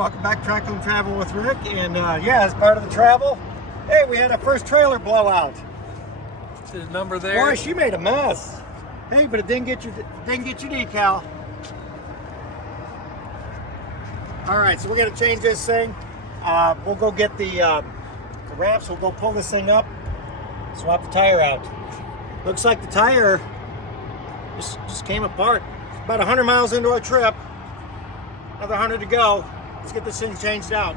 welcome back to Trackle and Travel with Rick. And yeah, as part of the travel, hey, we had our first trailer blowout. What's his number there? Boy, she made a mess. Hey, but it didn't get your decal. All right, so we're gonna change this thing. We'll go get the ramps. We'll go pull this thing up, swap the tire out. Looks like the tire just came apart. About 100 miles into our trip. Another 100 to go. Let's get this thing changed out.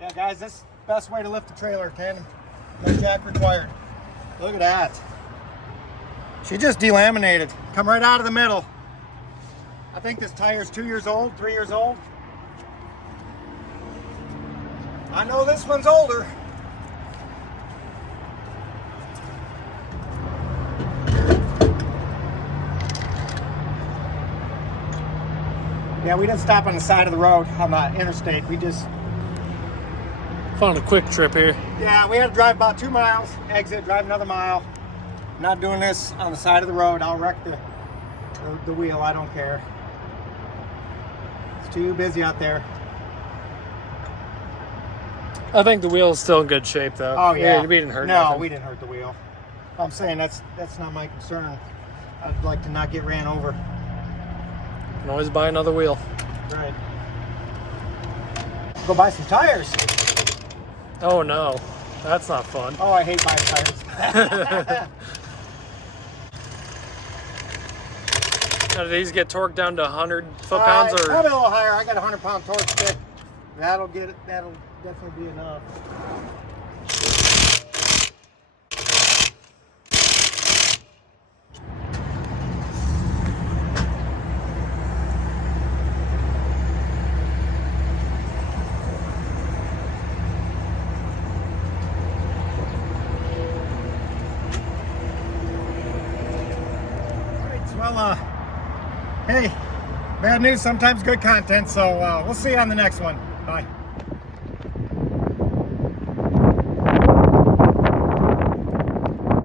Yeah, guys, that's the best way to lift the trailer, tandem. No jack required. Look at that. She just delaminated. Come right out of the middle. I think this tire is 2 years old, 3 years old. I know this one's older. Yeah, we didn't stop on the side of the road on the interstate. We just Found a quick trip here. Yeah, we had to drive about 2 miles, exit, drive another mile. Not doing this on the side of the road. I'll wreck the wheel. I don't care. It's too busy out there. I think the wheel's still in good shape, though. Oh yeah, we didn't hurt. No, nothing. we didn't hurt the wheel. I'm saying that's not my concern. I'd like to not get ran over. Can always buy another wheel. Right. Go buy some tires. Oh no, that's not fun. Oh, I hate buying tires. Now, do these get torqued down to 100 foot-pounds, or? Probably a little higher. I got a 100-pound torque stick. That'll get it. That'll definitely be enough. Well, hey, bad news, sometimes good content, so we'll see you on the next one. Bye.